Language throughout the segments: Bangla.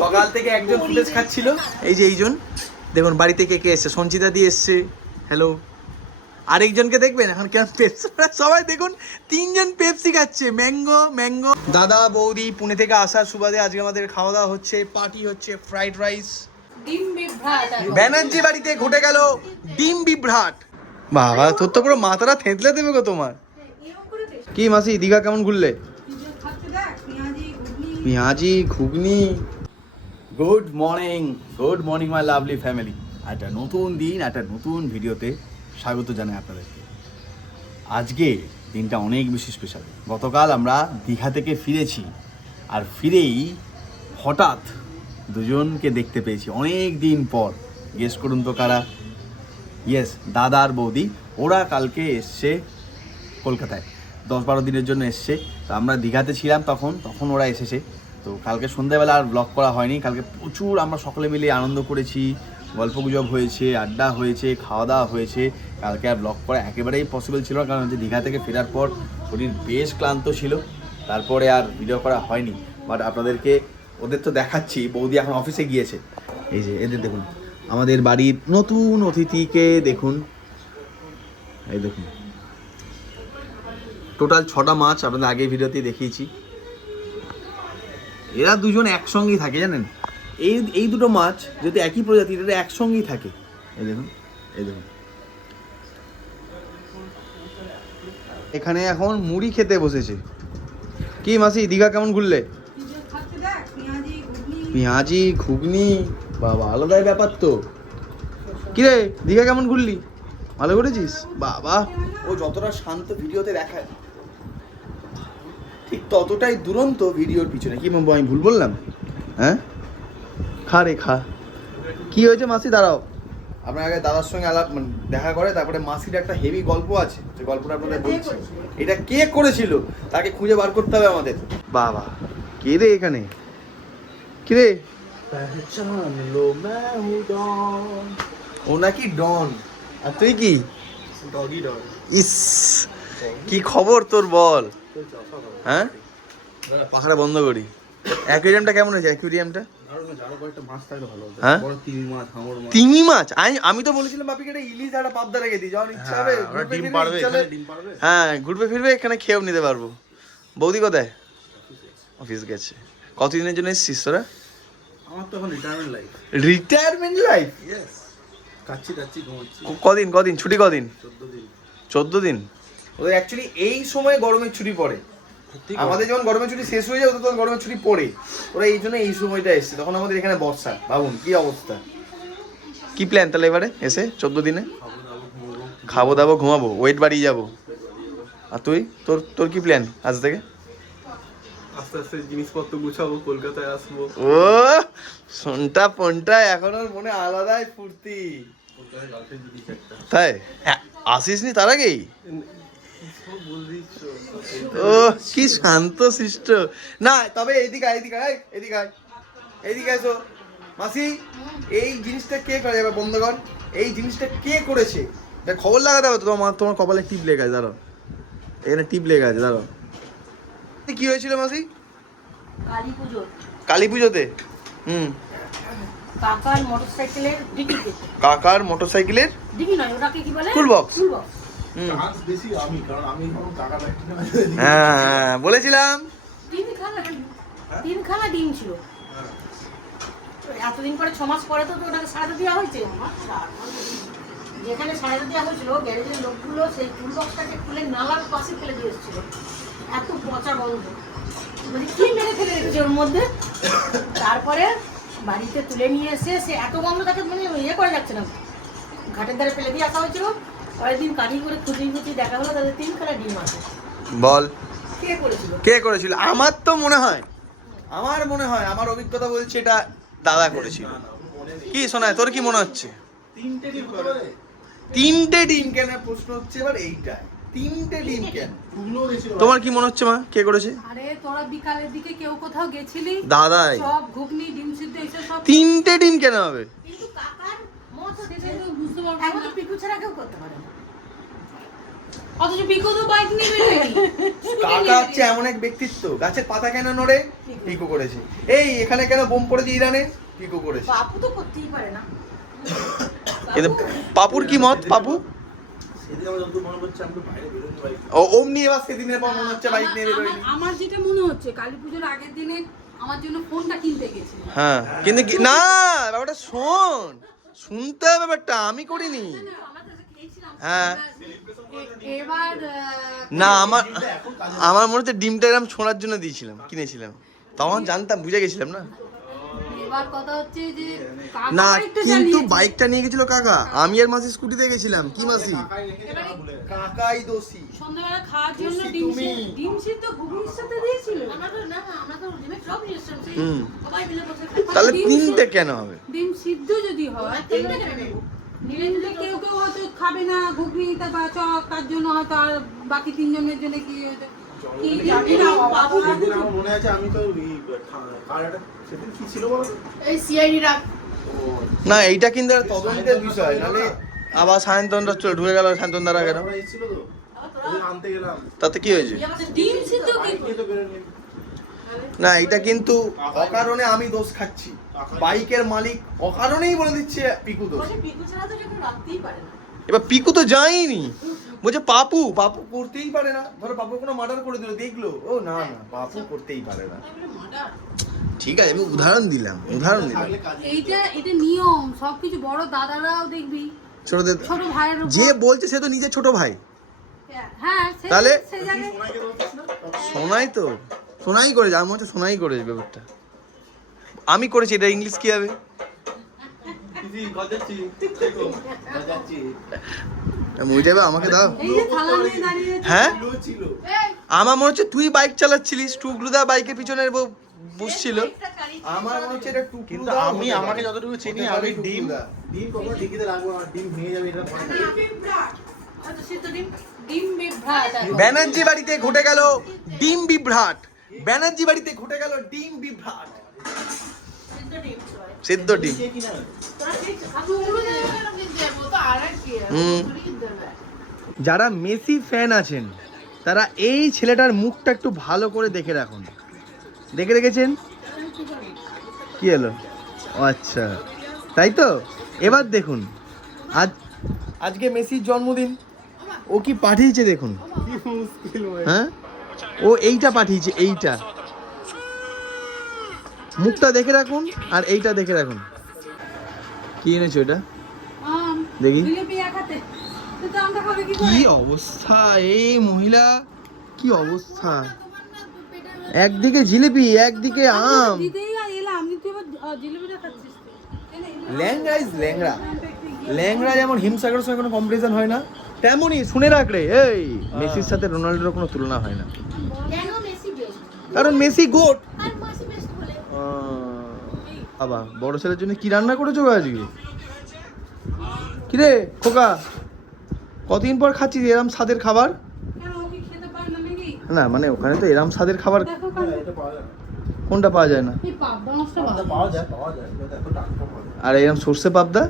সকাল থেকে একজন ফুটেজ খাচ্ছিল, এই যে এইজন দেখুন বাড়িতে কে কে এসছে, সঞ্চিতা দিয়ে এসছে, হ্যালো। আরেকজনকে দেখবেন এখন কেমন পেপসি, সবাই দেখুন তিনজন পেপসি খাচ্ছে, ম্যাঙ্গো ম্যাঙ্গো। দাদা বৌদি পুনে থেকে আসার সুবাদে আজকে আমাদের খাওয়া দাওয়া হচ্ছে, পার্টি হচ্ছে, ফ্রাইড রাইস, ডিম বিভ্রাট। ব্যানার্জি বাড়িতে ঘটে গেল ডিম বিভ্রাট। বাবা তোর তো পুরো মাথাটা থেঁতলে দেবে গো তোমার। কি মাসি দীঘা কেমন ঘুরলে? পেঁয়াজি ঘুগনি। Good morning my lovely family. একটা নতুন দিন, একটা নতুন ভিডিওতে স্বাগত জানাই আপনাদেরকে। আজকে দিনটা অনেক বেশি স্পেশাল। গতকাল আমরা দীঘা থেকে ফিরেছি, আর ফিরেই হঠাৎ দুজনকে দেখতে পেয়েছি অনেক দিন পর। গেস করুন তো কারা? ইয়েস, দাদা আর বৌদি। ওরা কালকে এসছে কলকাতায়, 10-12 দিনের জন্য এসছে। তো আমরা দীঘাতে ছিলাম তখন ওরা এসেছে। তো কালকে সন্ধ্যাবেলা আর ব্লগ করা হয়নি। কালকে প্রচুর আমরা সকলে মিলে আনন্দ করেছি, গল্পগুজব হয়েছে, আড্ডা হয়েছে, খাওয়া দাওয়া হয়েছে। কালকে আর ব্লগ করা একেবারেই পসিবল ছিল না, কারণ হচ্ছে দীঘা থেকে ফেরার পর শরীর বেশ ক্লান্ত ছিল, তারপরে আর ভিডিও করা হয়নি। বাট আপনাদেরকে ওদের তো দেখাচ্ছি। বৌদি এখন অফিসে গিয়েছে। এই যে এদের দেখুন, আমাদের বাড়ির নতুন অতিথিকে দেখুন, এই দেখুন টোটাল 6টা মাছ আপনাদের আগে ভিডিওতেই দেখিয়েছি। এরা দুজন একসঙ্গেই থাকে জানেন। এই দুটো মাছ যদি একই প্রজাতির, এরা একসঙ্গেই থাকে। এই দেখুন এখানে এখন মুড়ি খেতে বসেছে। কি মাসি দীঘা কেমন ঘুরলে? পেঁয়াজি ঘুগনি, বাবা আলাদাই ব্যাপার তো। কিরে দীঘা কেমন ঘুরলি? ভালো করেছিস বাবা। ও যতটা শান্ত ভিডিওতে দেখায়, ঠিক ততটাই দুরন্ত ভিডিওর পিছনে। কি আমি ভুল বললাম? হ্যাঁ খা রে খা। কি হয়েছে মাসি? দাঁড়াও, আপনার আগে দাদার সঙ্গে দেখা করে, তারপরে মাসির একটা হেভি গল্প আছে, যে গল্পটা আপনাদের বলছি। এটা কে করেছিল তাকে খুঁজে বার করতে হবে আমাদের। বাবা কে রে এখানে? কি রে? ও নাকি ডন, আর তুই কি? ইস কি খবর তোর বল। হ্যাঁ পাখাটা বন্ধ করি। অ্যাকুয়ারিয়ামটা কেমন হয়েছে? অ্যাকুয়ারিয়ামটা হ্যাঁ তিমি মাছ। আমি তো বলেছিলাম বাপিকে একটা ইলিশ একটা পাবদা রেখে দিই, যখন ইচ্ছা হবে হ্যাঁ ঘুরবে ফিরবে এখানে খেয়েও নিতে পারবো। বৌদি কোথায়? অফিস গেছে। কতদিনের জন্য এসেছিস তোরা? আমার তো এখন রিটায়ারমেন্ট লাইফ। কদিন ছুটি? 14 দিন। ওদের অ্যাকচুয়ালি এই সময় গরমের ছুটি পড়ে। আমাদের যখন গরমের ছুটি শেষ হয়ে যায়, ওদের তখন গরমের ছুটি পড়ে। ওরা এই জন্য এই সময়টা এসছে, তখন আমাদের এখানে বর্ষা। ভাবুন কি অবস্থা। কি প্ল্যান তাহলে এবারে এসে 14 দিনে? খাবো দাবো ঘুমাবো, ওয়েট বাড়িয়ে যাবো। আর তুই তোর কি প্ল্যান আজ থেকে? আস্তে আস্তে জিনিসপত্র গুছাবো, কলকাতায় আসবো। ও সন্টা পন্টা এখন ওর মনে আলাদাই ফুর্তি। তাই আসিস নি তার আগেই? ও কি শান্ত শিষ্ট না। তবে এদিকে এসো মাসি। এই জিনিসটা কে করে যাবে বন্ধুগণ? এই জিনিসটা কে করেছে খবর লাগাতে হবে তো। তোমার কপালে টিপ লেগে আছে, দাঁড়াও এখানে টিপ লেগে আছে, দাঁড়াও। কি হয়েছিল মাসি? কালী পুজোতে কাকার মোটরসাইকেলের ডিকি নয়, ওটাকে কি বলে? টুলবক্স। হ্যাঁ বলেছিলাম। তিনখানা ডিম ছিল। এতদিন পরে 6 মাস পরে তো ওটাকে সারাতে দেওয়া হয়েছে। যেখানে সারাতে দেওয়া হয়েছিল গ্যারেজের লোকগুলো সেই টুলবক্সটাকে খুলে নালার পাশে ফেলে দিয়ে এসেছিল। এত পচা গন্ধ, মানে কি মেরে ফেলে রেখেছে ওর মধ্যে। তারপরে বাড়িতে তুলে নিয়ে এসে সে এত গন্ধ তাকে মানে ইয়ে করে যাচ্ছে না, ঘাটের ধারে ফেলে দিয়ে আসা হয়েছিল। পরের দিন কাঠি করে খুঁচিয়ে দেখা হলো তাদের 3খানা ডিম আছে। বল কে করেছিল? আমার তো মনে হয়, আমার অভিজ্ঞতা বলছে এটা দাদা করেছিল। কি শোনায় তোর কি মনে হচ্ছে? 3টে ডিম কেন প্রশ্ন হচ্ছে এবার এইটাই। 3টে ডিম কেন? তোমার কি মনে হচ্ছে মা কে করেছে? আরে তোরা বিকালের দিকে কেউ কোথাও গেছিলি? দাদাই। সব ঘুগনি ডিম সিদ্ধ এইসব সব। 3টে ডিম কেন হবে? কিন্তু কাকার মত দেখে বুঝতে পারবো না, পিকু ছাড়া কেউ করতে পারে না। অথচ পিকো তো বাইক নিয়ে বেরোয়নি। কাকা হচ্ছে এমন এক ব্যক্তিত্ব, গাছের পাতা কেন নড়ে, পিকো করেছে। এই এখানে কেন বোম পড়েছে ইরানে, পিকো করেছে। বাপু তো করতেই পারে না। কিন্তু পাপুর কি মত? পাপু অমনি এবার সেদিনের পর মনে হচ্ছে বাইক নিয়ে বেরোয়নি। আমার যেটা মনে হচ্ছে কালী পুজোর আগের দিনে আমার জন্য ফোনটা কিনতে গেছে। হ্যাঁ কিন্তু না ব্যাপারটা শুনতে হবে, ব্যাপারটা আমি করিনি। হ্যাঁ এবার না আমার মনে হচ্ছে ডিমটা এরকম ছোঁড়ার জন্য দিয়েছিলাম, কিনেছিলাম, তখন জানতাম, বুঝে গেছিলাম না। এবার কথা হচ্ছে যে না কিন্তু বাইকটা নিয়ে গেছিল কাকা, আমি আর মাসি স্কুটিতে গেছিলাম। কি মাসি? কাকাই দোষী। সন্ধ্যাবেলা খাওয়ার জন্য দোষী ডিম তুমি। ডিম সিদ্ধ ঘুগনির সাথে দিয়েছিল। আমরা তো ডিমের চপ নিয়েছিলাম, সেই হুম। সবাই মিলে বসে খাই। তাহলে তিনটে কেন হবে? ডিম সিদ্ধ যদি হয় তিনটে কেন নেবো? নিলে কেউ কেউ হয়তো খাবে না ঘুগনি বা চপ, তার জন্য হয়তো আর বাকি তিনজনের জন্য কি হয়তো কি বাবু সেদিন আমার মনে আছে আমি তো সেদিন কি ছিল বলো তো? এই সিআইডি রাখ। না এইটা কিন্তু একটা তদন্তের বিষয়, নালে আবার সায়ন্তনরা চলে ঢুকে গেল, সায়ন্তন দ্বারা গেল, আমরা এসেছিল তো ওই আনতে গেলাম তাতে কি হয়েছে? ডিম সিদ্ধ কি বাইকে তো বেরোনি। না এটা কিন্তু অকারণে আমি দোষ খাচ্ছি, বাইকের মালিক অকারণেই বলে দিচ্ছে পিকু দোষ। বলে পিকু ছাড়া তো কেউ রাখতেই পারে না। এবার পিকু তো যায়নি, বলছে পাপু করতেই পারে না। ধরো পাপু কোনো মার্ডার করে দিল, দেখলো ও না পাপু করতেই পারে না। তাই বলে মার্ডার। ঠিক আছে আমি উদাহরণ দিলাম। থাকলে কাজে এটা নিয়ম, সবকিছু বড় দাদারাও দেখবি ছোটদের ছোট ভাইয়ের উপর যে বলছে সে তো নিজের ছোট ভাই। হ্যাঁ তাহলে? সে জায়গায় সোনাইকে বলছিস না? সোনাই করেছে, আমার মনে হচ্ছে সোনাই করেছে ব্যাপারটা। আমি করেছি, এটা ইংলিশ কি হবে? কিজি গজাচ্ছি গজাচ্ছি মুইটা আমাকে দাও। এই যে থালা নিয়ে দাঁড়িয়ে আছে। হ্যাঁ ছিল এই আমার মনে হচ্ছে তুই বাইক চালাচ্ছিলিস, টুকরুদা বাইকের পিছনে বসছিল। একটা গাড়ি আমার মনে হচ্ছে এটা কিন্তু টুকরুদা। আমি আমাকে যতটুকু চিনি আমি ডিম কখনো টিকিতে রাখবো না, ডিম ভেঙে যাবে এটা ভয় লাগে। হয়তো সিদ্ধ ডিম। ডিম বিভ্রাট এখন। ব্যানার্জি বাড়িতে ঘটে গেল ডিম বিভ্রাট। ব্যানার্জি বাড়িতে ঘটে গেল ডিম বিভ্রাট। সিদ্ধ ডিম সবাই। সিদ্ধ ডিম। কে কিনা তোরা ঠিক খাবো উড়ে যাবে কেন কিন্তু যাবো তো আর কি হুম। তুই কিনতে হবে। যারা মেসি ফ্যান আছেন তারা এই ছেলেটার মুখটা একটু ভালো করে দেখে রাখুন। দেখে রেখেছেন? কি হলো? ও আচ্ছা তাই তো। এবার দেখুন আজকে মেসির জন্মদিন, ও কি পাঠিয়েছে দেখুন। কি মুশকিল ভাই। হ্যাঁ ও এইটা পাঠিয়েছে, এইটা। মুখটা দেখে রাখুন আর এইটা দেখে রাখুন। কি এনেছো এটা? আম দেখি। জিলিপি এক হাতে। তুই তো আমটা খাবে কি কি করে? অবস্থা এই মহিলা, কি অবস্থা! একদিকে জিলিপি একদিকে আম। দিতেই আর এলাম, আমি তুই এবার জিলিপিটা খাচ্ছিস তো। ল্যাংড়া ইজ ল্যাংড়া। ল্যাংড়া যেমন হিমসাগরের সঙ্গে কোনো কম্পারিজন হয় না, তেমনই শুনে রাখ রে, এই মেসির সাথে রোনাল্ডোর কোনো তুলনা হয় না, কেন মেসি বেস্ট? কারণ মেসি গোট। আর মেসি বেস্ট বলে বাবা বড় ছেলের জন্য কি রান্না করেছো গো আজকে? কি রে খোকা, কতদিন পর খাচ্ছিস এরম স্বাদের খাবার? কেন ও কি খেতে পারে না নাকি? না মানে ওখানে তো এরম স্বাদের খাবার দেখো কাণ্ড। এটা পাওয়া যায় না। কোনটা পাওয়া যায় না? এই পাবদা মাছটা এটা ভালো। পাওয়া যায় কিন্তু এত টাকা পাওয়া যায় না। আর এরম সর্ষে পাবদা?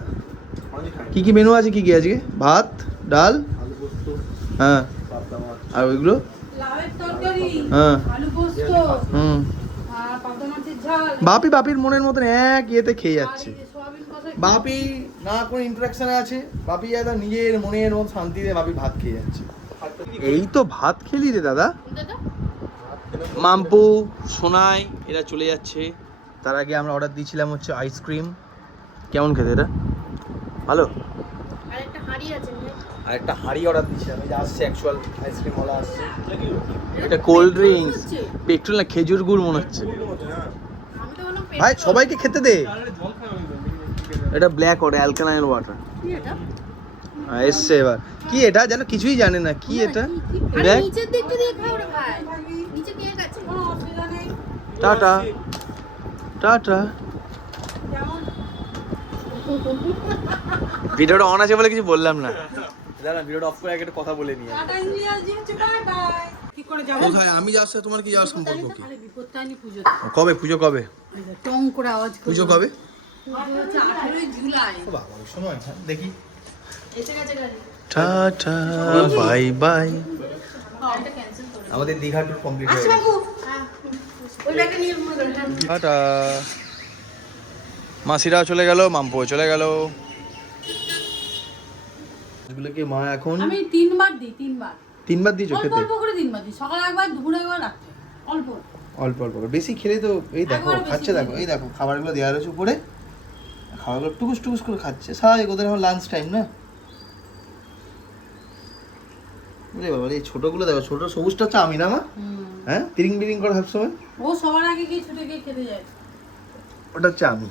অনেক খাই। কি কি মেনু আছে, কি কি আজকে? ভাত, ডাল, আলু পোস্ত, হ্যাঁ, পাবদা মাছ, আর ওইগুলো? লাউয়ের তরকারি, হ্যাঁ। আলু পোস্ত, হুম। আর পাবদা মাছের ঝাল, বাপির মনের মতন এক ইয়েতে খেয়ে আর যাচ্ছে। এই যে সোয়াবিন কষা। বাপি না কোনো ইন্টারাকশনে আছে, বাপি একদম নিজের মনের মতো শান্তিতে বাপি ভাত খেয়ে যাচ্ছে। এই তো ভাত খেলি রে দাদা। মাম্পু সোনাই এরা চলে যাচ্ছে, তার আগে আমরা অর্ডার দিয়েছিলাম হচ্ছে আইসক্রিম। কেমন খেতে এটা? ভালো। আর একটা হাঁড়ি আছে নিয়ে। আর একটা হাঁড়ি অর্ডার দিয়েছিলাম, এই যে আসছে অ্যাকচুয়াল আইসক্রিম ওলা আসছে। এটা কোল্ড ড্রিঙ্কস, পেট্রোল না খেজুর গুড় মনে হচ্ছে। আমি তো বললাম ভাই সবাইকে খেতে দে। জল খাই আমি এটা ব্ল্যাক ওয়াটার, অ্যালকালাইন ওয়াটার। কি এটা? এসছে এবার। কি এটা যেন কিছুই জানে না, কি এটা? আরে দেখ নিচের দিকটা দিয়ে খাও রে ভাই। নিচে কে খাচ্ছে? কোনো অসুবিধা নেই। Tata tata. যেমন ভিডিওটা অন আছে বলে কিছু বললাম না। দাঁড়া ভিডিওটা অফ করে একটা কথা বলে নিয়ে। টাটা ইন্ডিয়া জিমছে, বাই বাই। কি করে যাবো? কোথায় আমি যাচ্ছি, তোমার কি যাওয়ার সম্পর্ক কি? আরে বিপত্তায়নি পুজো। কবে পুজো কবে? এই যে টং করে আওয়াজ করে। পুজো কবে? পুজো হচ্ছে 18 জুলাই। বাবা সময় দেখি। এসে গেছে গাড়ি। Tata bye bye. এটা ক্যান্সেল করে আমাদের দীঘা ট্যুর কমপ্লিট হয়ে আসি গেছে। বাবু ওই ব্যাগটা নিয়ে মনে করেন টাটা। মাসিরাও চলে গেল, মাম্পুও চলে গেল। এগুলোকে মা এখন আমি 3 বার দিই, 3 বার। 3 বার দিয়েছো অল্প খেতে? অল্প করে 3 বার দিই, সকালে একবার, দুপুরে একবার, রাত্রে অল্প। অল্প অল্প করে। বেশি খেলে তো এই দেখো একবারে বেশি খাচ্ছে, দেখো খেলে। এই দেখো খাবারগুলো দেওয়া রয়েছে উপরে, খাবারগুলো টুকুস টুকুস করে খাচ্ছে। স্বাভাবিক, ওদের এখন লাঞ্চ টাইম না। বুঝলে বাবা, এই ছোটগুলো দেখো, ছোট সবুজটা হচ্ছে আমি না মা? হ্যাঁ, তিরিং বিরিং করে সবসময়, ও সবার আগে গিয়ে ছুটে গিয়ে খেতে যায়। ওটা হচ্ছে আমি।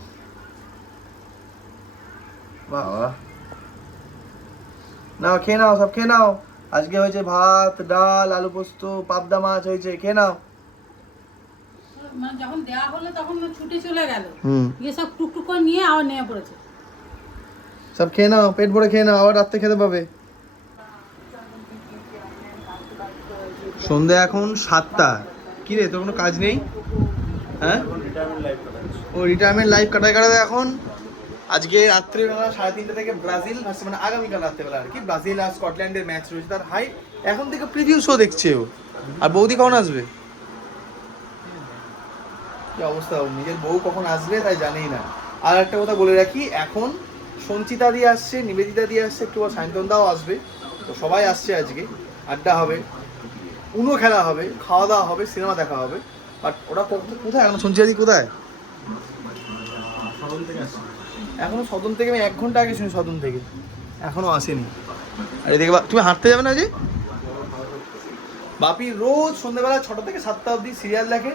বাবা নাও খেয়ে নাও, সব খেয়ে নাও। আজকে হয়েছে ভাত, ডাল, আলু পোস্ত, পাবদা মাছ হয়েছে, খেয়ে নাও। মানে যখন দেওয়া হলো তখন ও ছুটে চলে গেল, হুম, গিয়ে সব টুকটুক করে নিয়ে আবার নেমে পড়েছে। সব খেয়ে নাও, পেট ভরে খেয়ে নাও, আবার রাত্রে খেতে পাবে। সন্ধ্যা এখন 7টা। কি রে, তোর কোনো কাজ নেই? হ্যাঁ, ও রিটায়ারমেন্ট লাইফ কাটায় কাটাতে এখন। আজকে রাত্রেবেলা 3:30 থেকে ব্রাজিল ভার্সেস, মানে আগামীকাল রাত্রেবেলা আর কি, ব্রাজিল আর স্কটল্যান্ডের ম্যাচ রয়েছে। তার হাই এখন থেকে প্রিভিউ শো দেখছে ও। আর বৌদি কখন আসবে? কি অবস্থা, নিজের বউ কখন আসবে তাই জানেই না। আর একটা কথা বলে রাখি, এখন সঞ্চিতা দিয়ে আসছে, নিবেদিতা দিয়ে আসছে, একটু সায়ন্তনদাও আসবে। তো সবাই আসছে আজকে, আড্ডা হবে, উনো খেলা হবে, খাওয়া দাওয়া হবে, সিনেমা দেখা হবে। বাট ওরা কোথায় এখন? সঞ্চিতা দি কোথায়? এখনো সদন থেকে, আমি 1 ঘন্টা আগে শুনি সদন থেকে, এখনো আসেনি। আর এদিকে তুমি হাঁটতে যাবে না যে? বাপি রোজ সন্ধ্যেবেলা 6টা থেকে 7টা অবধি সিরিয়াল দেখে,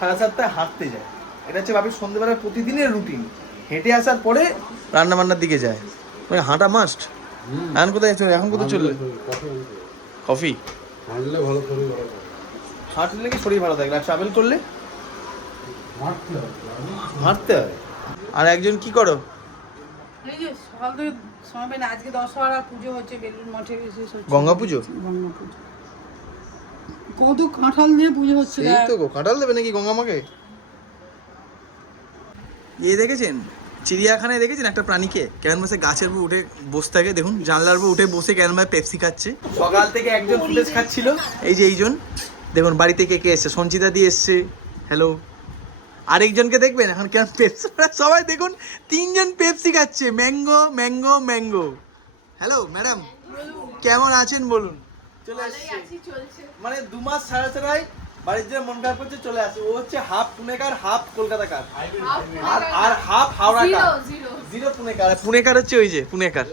7:30টায় হাঁটতে যায়। এটা হচ্ছে বাপির সন্ধ্যেবেলার প্রতিদিনের রুটিন। হেঁটে আসার পরে রান্না বান্নার দিকে যায়। মানে হাঁটা মাস্ট। এখন কোথায় চলে? এখন কোথায় চললে? কফি হাঁটলে ভালো শরীর ভালো থাকে। হাঁটলে কি শরীর ভালো থাকবে? আর ট্রাভেল করলে হাঁটতে হবে। হাঁটতে হয়। আর একজন কি করো? এই যে সকাল থেকে সময় না, আজকে দশহরা পুজো হচ্ছে বেলুর মঠে, বিশেষ হচ্ছে গঙ্গা পুজো? গঙ্গা পুজো। কত কাঁঠাল দিয়ে পুজো হচ্ছে। এই তো গো, কাঁঠাল দেবে নাকি গঙ্গা মাকে? এই দেখেছেন চিড়িয়াখানায়, দেখেছেন একটা প্রাণীকে কেমন বসে গাছের উপর উঠে বসে থাকে? দেখুন জানলার উপর উঠে বসে কেমন ভাবে পেপসি খাচ্ছে। সকাল থেকে একজন ফুটেজ খাচ্ছিল, এই যে এইজন দেখুন। বাড়িতে কে কে এসছে? সঞ্চিতা দিয়ে এসছে, হ্যালো। আরেকজনকে দেখবেন এখন কেমন পেপসি, সবাই দেখুন 3 জন পেপসি খাচ্ছে, mango mango mango. Hello madam, কেমন আছেন বলুন? চলে আসছে, মানে 2 মাস ছাড়া ছাড়াই বাড়ির যে মন খারাপ করছে চলে আসে। ও হচ্ছে হাফ পুনেকার, হাফ কলকাতাকার, আর হাফ হাওড়াকার, জিরো পুনেকার। পুনেকার হচ্ছে ওই যে পুনেকার।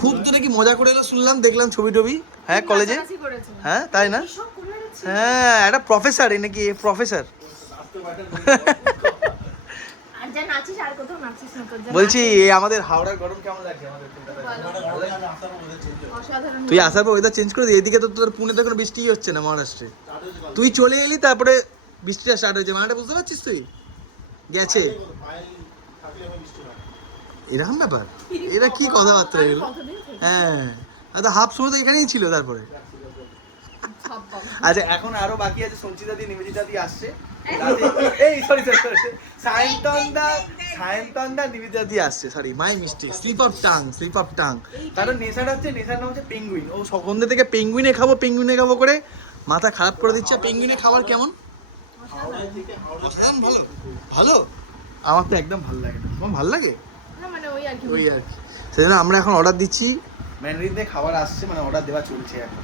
খুব তো নাকি মজা করে এলো শুনলাম, দেখলাম ছবি টবি। হ্যাঁ কলেজে, হ্যাঁ তাই না? হ্যাঁ, একটা প্রফেসর, এই নাকি প্রফেসর। আর যা নাচিস আর কোথাও নাচিস না তোর যা বলছি আমাদের হাওড়ার গরম কেমন লাগছে? আমাদের অসাধারণ। তুই আসার পর ওয়েদার চেঞ্জ করে দিই। এদিকে তো তোর পুনেতে কোনো বৃষ্টিই হচ্ছে না, মহারাষ্ট্রে। তুই চলে এলি তারপরে বৃষ্টিটা স্টার্ট হয়েছে, মানেটা বুঝতে পারছিস? তুই গেছে এরকম ব্যাপার? এটা কি কথাবার্তা এগুলো? হ্যাঁ, তো হাফ সময় তো এখানেই ছিল তারপরে। আচ্ছা, এখন আরো বাকি আছে, সঞ্চিতা দি, নিবেদিতা দি আসছে। এই সরি সরি, সায়ন্তনদা নিবেদিতা দি আসছে, sorry my mistake, slip of tongue. কারণ নেশাটা হচ্ছে, নেশার নাম হচ্ছে পেঙ্গুইন। ও সন্ধ্যে থেকে পেঙ্গুইনে খাবো করে মাথা খারাপ করে দিচ্ছে। পেঙ্গুইনে খাবার কেমন? অসাধারণ, ভালো ভালো। আমার তো একদম ভালো লাগে না। তোমার ভালো লাগে? না মানে ওই আর কি। সেজন্য আমরা এখন অর্ডার দিচ্ছি, ম্যান্ডারিনতে খাবার আসছে, মানে অর্ডার দেওয়া চলছে এখন।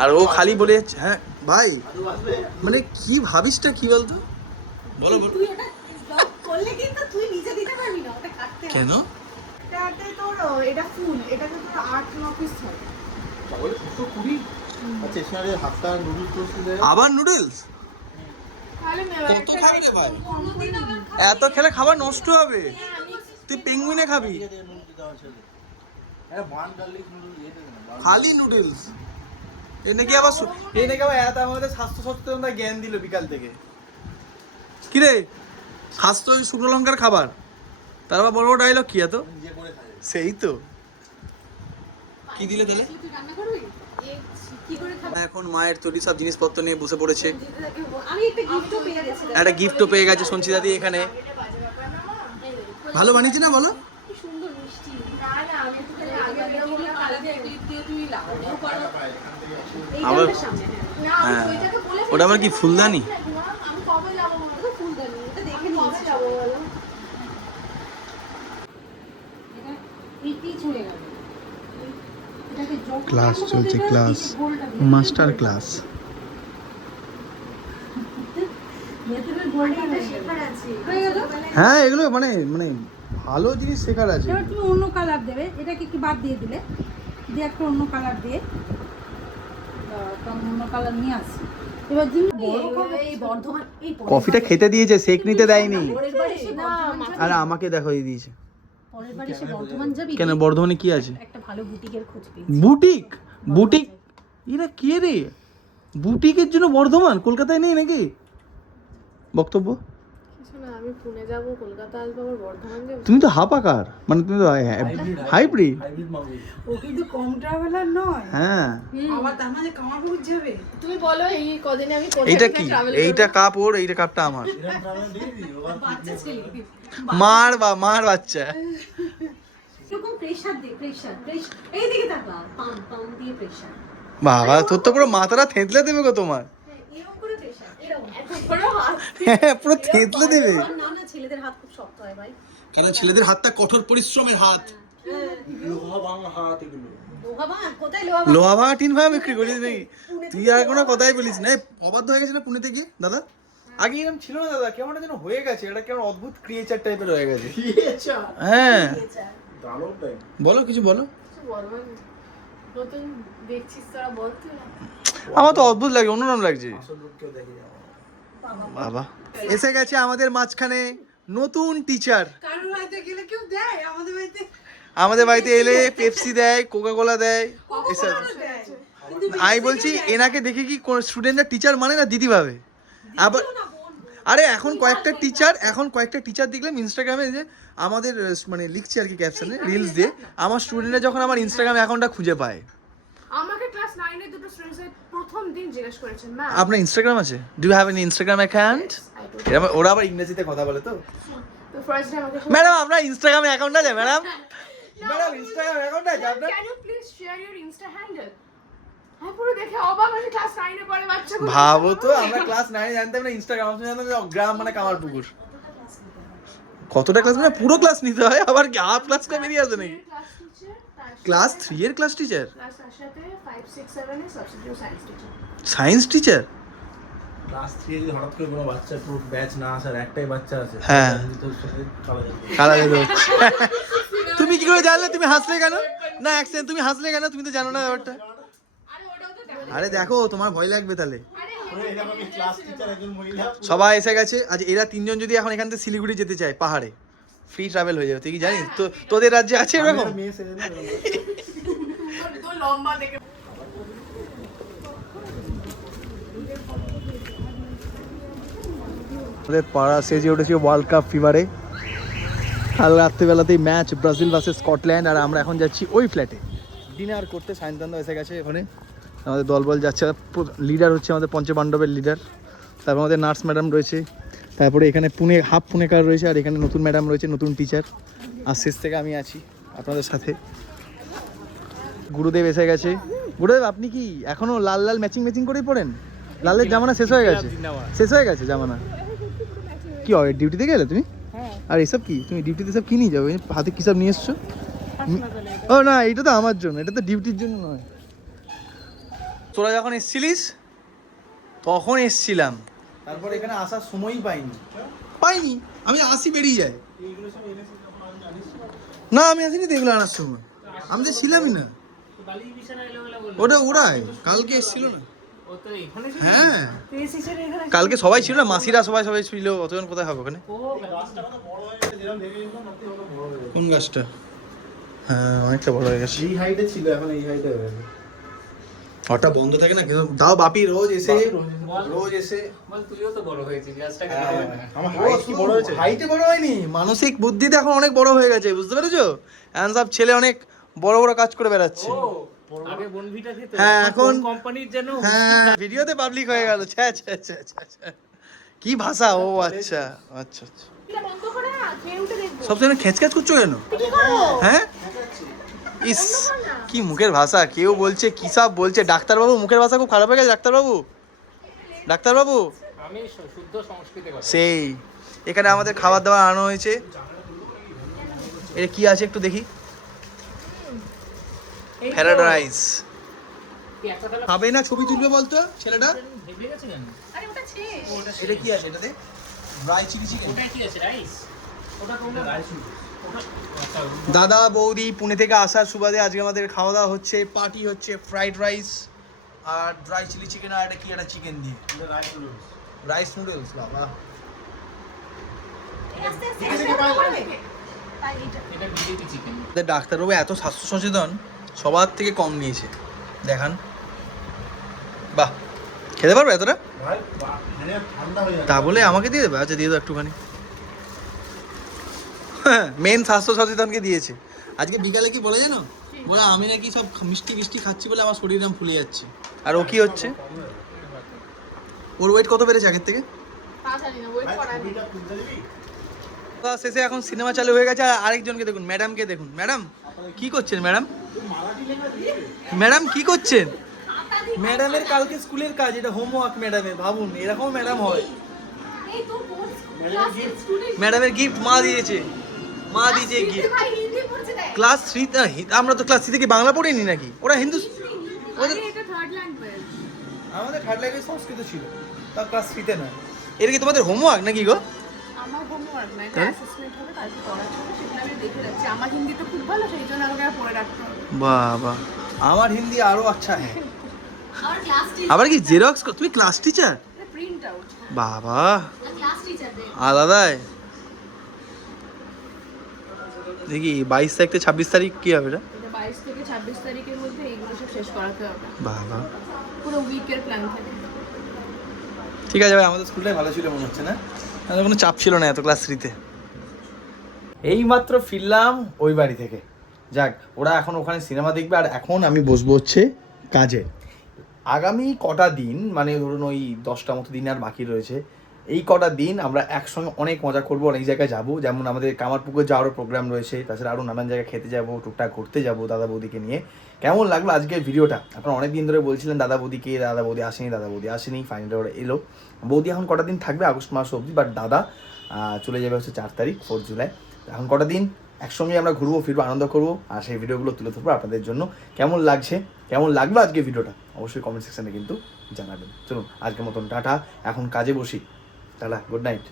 আর ও খালি বলে যাচ্ছে, হ্যাঁ ভাই, মানে কি ভাবিসটা কি বলতো? বলো তুই এটা ব্লগ করলে কিন্তু তুই নিজে দিতে পারবি না, ওটা কাটতে হবে। কেন? এটাতে তোর এটা ফুল, এটাতে তোর 8-9 পিস থাকে। তাহলে তো খুবই আচ্ছা, এখানে হাফটা নুডলস করছিলে। আবার নুডলস? তাহলে কত খাবি রে ভাই? এত খেলে খাবার নষ্ট হবে। তুই পেঙ্গুইনে খাবি? হ্যাঁ, ওয়ান গার্লিক নুডলস দিয়ে দেন না। খালি নুডলস? এ নাকি আবার এত আমাদের স্বাস্থ্য সচেতনতা জ্ঞান দিল বিকাল থেকে। কি রে, খাস তো শুকনো লঙ্কার খাবার, তারপর বড় বড় ডায়লগ কি এত? নিজে করে খায়। সেই তো। কি দিলে তাহলে? তুই রান্না করবি? কি করে খাবি? এখন মায়ের তৈরি সব জিনিসপত্র নিয়ে বসে পড়েছে। আমি একটা গিফটও পেয়ে গেছি। একটা গিফটও পেয়ে গেছে সঞ্চিতা দি এখানে। ভালো বানিয়েছি না বলো? কি সুন্দর মিষ্টি। না আমি একটু আগে কালারে ক্লিপ দিয়ে তুমি লাগাতেও পারো। আবার এইটার সামনে না হ্যাঁ। ওইটাকে বলে ওটা আমার কি ফুলদানি? আমি কবে যাবো বলো ফুলদানি এটা দেখে নিয়েছি যাবো বলো এটা এই পিচ হয়ে গেল। এটাকে যখন ক্লাস রাখবো চলছে, এটা ক্লাস এই যে গোলটা দিয়ে মাস্টার ক্লাস। ভেতরের গোলটা হয়ে গেল। শেখার আছে হয়ে গেল? হ্যাঁ এগুলো মানে মানে ভালো জিনিস শেখার আছে। এবার তুমি অন্য কালার দেবে, এটাকে কি বাদ দিয়ে দিলে, দিয়ে একটা অন্য কালার দিয়ে তখন অন্য কালার নিয়ে আসি। এবার তুমি এই বর্ধমান এই কফিটা খেতে দিয়েছে, শেক নিতে দেয়নি। পরের বার এসে বর্ধমান যাবি? আর আমাকে দেখো দিয়ে দিয়েছে। পরের বার এসে বর্ধমান যাবি কেন বর্ধমানে কি আছে? একটা ভালো বুটিকের খোঁজ পেয়েছি বুটিক? বুটিক এরা কে রে? বুটিকের জন্য বর্ধমান? কলকাতায় নেই নাকি? বক্তব্য? কিছু না, আমি পুনে যাব, কলকাতা আসবো, আবার বর্ধমান যাবো। তুমি তো হাফাকার, মানে তুমি তো হাইব্রিড। ও কিন্তু কম ট্রাভেলার নয়। হ্যাঁ আবার তার মাঝে কামারপুকুর যাবে। তুমি বলো এই কদিনে আমি কোথায় এইটা কোথায় কি? travel এইটা কাপ ওর, এইটা কাপটা আমার। মার বাচ্চা। এরকম প্রেসার দে প্রেসার এই দিকে তাকা পাম পাম দিয়ে প্রেসার বাবা তোর তো পুরো মাথাটা থেঁতলে দেবে গো তোমার। এরকম করে প্রেসার এরকম বড় হাত। হ্যাঁ পুরো থেঁতলে দেবে। না না ছেলেদের হাত খুব শক্ত হয় ভাই কারণ ছেলেদের হাতটা কঠোর পরিশ্রমের হাত। লোহা ভাঙা হাত এগুলো। লোহা ভাঙা কোথায় লোহা লোহা ভাঙা টিন ভাঙা বিক্রি করিস নাকি? তুই আর কোনো কথাই বলিস না। অবাধ্য হয়ে গেছে না পুনেতে গিয়ে দাদা? আগে এরকম ছিল না দাদা, কেমন যেন হয়ে গেছে। এটা কেমন অদ্ভুত ক্রিয়েচার টাইপের হয়ে গেছে। হ্যাঁ দারুণ টাইম। বলো কিছু বলো। কিছু বলবো না। নতুন দেখছিস তোরা বল তুই। আমার তো অদ্ভুত লাগে, অন্যরকম লাগছে। আসল রূপ কেউ দেখে যাবো। বাবা এসে গেছে আমাদের মাঝখানে নতুন টিচার। কারোর বাড়িতে গেলে কেউ দেয়, আমাদের বাড়িতে আমাদের বাড়িতে এলে পেপসি দেয়, কোকা কোলা দেয়, এসব। দেয়। আমি বলছি এনাকে দেখে কি কোন স্টুডেন্টরা টিচার মানে না দিদি ভাবে? আবার আরে এখন কয়েকটা টিচার দেখলাম ইনস্টাগ্রামে যে আমাদের মানে লিখছে আর কি ক্যাপশনে রিলস দিয়ে, আমার স্টুডেন্টরা যখন আমার ইনস্টাগ্রাম অ্যাকাউন্টটা খুঁজে পায়। আমাকে ক্লাস 9 এর দুটো স্টুডেন্টস প্রথম দিন জিজ্ঞেস করেছেন ম্যাম আপনার ইনস্টাগ্রাম আছে? Do you have an Instagram account? ওরা আবার ইংরেজিতে কথা বলে তো। তো ফার্স্ট ডে আমাকে ম্যাডাম আপনার ইনস্টাগ্রামে অ্যাকাউন্ট আছে ম্যাডাম? ম্যাডাম ইনস্টাগ্রাম অ্যাকাউন্ট আছে আপনার? Can you please share your insta handle? আমি পুরো দেখে অবাক হয়ে ক্লাস 9 এ পড়ে বাচ্চা ভাবো তো, আমরা ক্লাস 9 জানতাম না ইনস্টাগ্রাম, জানতাম গ্রাম মানে কামারপুকুর। কতটা ক্লাস মানে পুরো ক্লাস নিতে হয়, আবার কি হাফ ক্লাস কা বেরিয়ে আসে নাকি? ক্লাস টিচার ক্লাস 3 এর ক্লাস টিচার? ক্লাস তার সাথে 5 6 7 এর substitute science teacher. Science teacher? Class 3 যদি হঠাৎ করে কোনো বাচ্চা পুরো ব্যাচ না আসার একটাই বাচ্চা আছে। হ্যাঁ। তো সাথে চলে যাবে। কালা যেতে হচ্ছে। তুমি কি করে জানলে? তুমি হাসলে কেন? না অ্যাকশন, তুমি হাসলে কেন? তুমি তো জানো না ব্যাপারটা। আরে দেখো তোমার ভয় লাগবে তাহলে। পুরো এরকম ক্লাস টিচার একজন মহিলা। সবাই এসে গেছে। আজ এরা তিনজন যদি এখন এখান থেকে শিলিগুড়ি যেতে চায় পাহাড়ে, ফ্রি ট্রাভেল হয়ে যাবে। তুই কি জানিস? তো তোদের রাজ্যে আছে এরকম? মেয়ে সেজে না। তো লম্বা দেখে আমাদের পাড়া সেজে উঠেছে ওয়ার্ল্ড কাপ ফিভারে। কাল রাত্রিবেলাতেই ম্যাচ ব্রাজিল ভার্সেস স্কটল্যান্ড, আর আমরা এখন যাচ্ছি ওই ফ্ল্যাটে ডিনার করতে। সায়ন্তন এসে গেছে ওখানে, আমাদের দলবল যাচ্ছে। লিডার হচ্ছে আমাদের পঞ্চপাণ্ডবের লিডার, তারপর আমাদের নার্স ম্যাডাম রয়েছে, তারপরে এখানে হাফ পুনেকার রয়েছে, আর এখানে নতুন ম্যাডাম রয়েছে, নতুন টিচার। আর শেষ থেকে আমি আছি আপনাদের সাথে। গুরুদেব এসে গেছে। গুরুদেব আপনি কি এখনো লাল লাল ম্যাচিং করেই পড়েন? লালের জামানা শেষ হয়ে গেছে? শেষ হয়ে গেছে জামানা? কি হয় ডিউটিতে গেলে তুমি? আর এসব কি তুমি ডিউটিতে সব কি নিয়ে যাবে? হাতে কি সব নিয়ে এসছো? ও না, এটা তো আমার জন্য, এটা তো ডিউটির জন্য নয়। তোরা যখন এসছিলিস তখন এসছিলাম, তারপর এখানে আসার সময়ই পাইনি। আমি আসি বেরিয়ে যাই। না আমি আসিনি তো এগুলো আনার সময়, আমি তো ছিলামই না। ওটা ওরাই কালকে এসছিল না? হ্যাঁ কালকে সবাই ছিল না, মাসিরা সবাই ছিল। অতজন কোথায় হবে ওখানে? কোন গাছটা? হ্যাঁ অনেকটা বড় হয়ে গেছে। এই হাইটে ছিল, এখন এই হাইটে হয়ে গেছে। ওটা বন্ধ থাকে না কিন্তু তাও বাপি রোজ এসে তুইও তো বড় হয়েছিস গাছটাকে আমার হাইট কি বড় হয়েছে? হাইটে বড় হয়নি, মানসিক বুদ্ধিতে এখন অনেক বড় হয়ে গেছে, বুঝতে পেরেছো? এখন সব ছেলে অনেক বড় বড় কাজ করে বেড়াচ্ছে। আগে বনভিটা খেত, হ্যাঁ এখন কোম্পানির জন্য হ্যাঁ ভিডিওতে পাবলিক হয়ে গেল। কি ভাষা! ও আচ্ছা আচ্ছা আচ্ছা। এটা বন্ধ করে না খেয়ে উঠে দেখবো সবসময় খেঁচখ্যাচ করছো কেন? হ্যাঁ ইস কি মুখের ভাষা, কেউ বলছে কি সব বলছে। ডাক্তারবাবু মুখের ভাষা খুব খারাপ হয়ে গেছে। ডাক্তারবাবু ডাক্তারবাবু আমি শুদ্ধ সংস্কৃতে কথা সেই এখানে আমাদের খাবার দাবার আনানো হয়েছে। এটা কি আছে একটু দেখি। ফ্রাইড রাইস খাবে না, ছবি তুলবে বলতো ছেলেটা। ভেবে গেছে কেন? আরে ওটা শেষ। এটা কি আছে এটাতে? Dry chilli chicken. ওটা কি আছে রাইস? ওটা তোমরা রাইস আচ্ছা দাদা বৌদি পুনে থেকে আসার সুবাদে আজকে আমাদের খাওয়া দাওয়া হচ্ছে, পার্টি হচ্ছে। ফ্রাইড রাইস আর ড্রাই চিলি চিকেন, আর এটা কি একটা চিকেন দিয়ে রাইস নুডলস। বাবা আস্তে আস্তে তাই এটা এটা বিজেপি চিকেন। আমাদের ডাক্তারবাবু এত স্বাস্থ্য সচেতন, সবার থেকে কম নিয়েছে দেখান। বাহ, খেতে পারবে এতটা? ভাই ঠান্ডা হয়ে তা বলে আমাকে দিয়ে দেবে? আচ্ছা দিয়ে দাও একটুখানি। মেন স্বাস্থ্য সচেতনকে দিয়েছে। আজকে বিকালে কি বলে জানো, বলে আমি নাকি সব মিষ্টি মিষ্টি খাচ্ছি বলে আমার শরীর এরকম ফুলে যাচ্ছে। আর ও কি হচ্ছে, ওর ওয়েট কত বেড়েছে আগের থেকে? তা জানি না, ওয়েট করা নেই। তো শেষে এখন সিনেমা চালু হয়ে গেছে। আর আরেকজনকে দেখুন, ম্যাডামকে দেখুন। ম্যাডাম কি করছেন? ম্যাডাম ম্যাডাম কি করছেন? ম্যাডামের কালকে স্কুলের কাজ, এটা হোমওয়ার্ক ম্যাডামের। ভাবুন এরকম ম্যাডাম হয়। এই তো কোন ক্লাসের স্টুডেন্ট ম্যাডামের গিফট মা দিয়েছে, মা দিয়েছে গিফট। ভাই হিন্দি পড়ছে দেখ। ক্লাস 3 আমরা তো ক্লাস 3 থেকে বাংলা পড়িনি নাকি? ওরা হিন্দু। আরে এটা থার্ড ল্যাঙ্গুয়েজ। আমাদের থার্ড ল্যাঙ্গুয়েজ সংস্কৃত ছিল, তা ক্লাস 3 না। এটা কি তোমাদের হোমওয়ার্ক নাকি গো? আমার হোমওয়ার্ক না, এটা হ্যাঁ? অ্যাসেসমেন্ট হবে, কালকে পড়াতে হবে, সেটা আমি দেখে রাখছি। আমার হিন্দি তো খুব ভালো, সেই জন্য আমাকে আর পড়ে রাখতে হবে। বাবা আমার হিন্দি আরো আচ্ছা। হ্যাঁ আমার ক্লাস টিচার, আবার কি জেরক্স? তুমি ক্লাস টিচার? প্রিন্ট আউট, বাবা ক্লাস টিচার দে। আলাদাই। দেখি 22 তারিখ থেকে 26 তারিখ কি হবে এটা? এটা 22 থেকে 26 তারিখের মধ্যে এইগুলো সব শেষ করাতে হবে। বাবা পুরো উইকের প্ল্যান থাকে। ঠিক আছে ভাই, আমাদের স্কুলটাই ভালো ছিল মনে হচ্ছে না? আমাদের কোনো চাপ ছিল না এত ক্লাস 3-তে। এইমাত্র ফিরলাম ওই বাড়ি থেকে। যাক, ওরা এখন ওখানে সিনেমা দেখবে আর এখন আমি বসবো হচ্ছে কাজে। আগামী কটা দিন, মানে ধরুন ওই 10টা মতো দিন আর বাকি রয়েছে, এই কটা দিন আমরা একসঙ্গে অনেক মজা করবো, অনেক জায়গায় যাবো। যেমন আমাদের কামারপুকুর যাওয়ারও প্রোগ্রাম রয়েছে, তাছাড়া আরও নানান জায়গায় খেতে যাবো, টুকটাক ঘুরতে যাবো দাদা বৌদিকে নিয়ে। কেমন লাগলো আজকের ভিডিওটা? আপনারা অনেক দিন ধরে বলছিলেন দাদা বৌদিকে, দাদা বৌদি আসেনি, ফাইনালি ওরা এলো। বৌদি এখন কটা দিন থাকবে আগস্ট মাস অবধি, বাট দাদা চলে যাবে হচ্ছে 4 তারিখ, 4 জুলাই। এখন কটা দিন একসঙ্গে আমরা ঘুরবো ফিরবো, আনন্দ করবো, আর সেই ভিডিওগুলো তুলে ধরবো আপনাদের জন্য। কেমন লাগছে, কেমন লাগলো আজকে ভিডিওটা অবশ্যই কমেন্ট সেকশনে কিন্তু জানাবেন। চলুন আজকের মতন টাটা, এখন কাজে বসি। Tata, good night.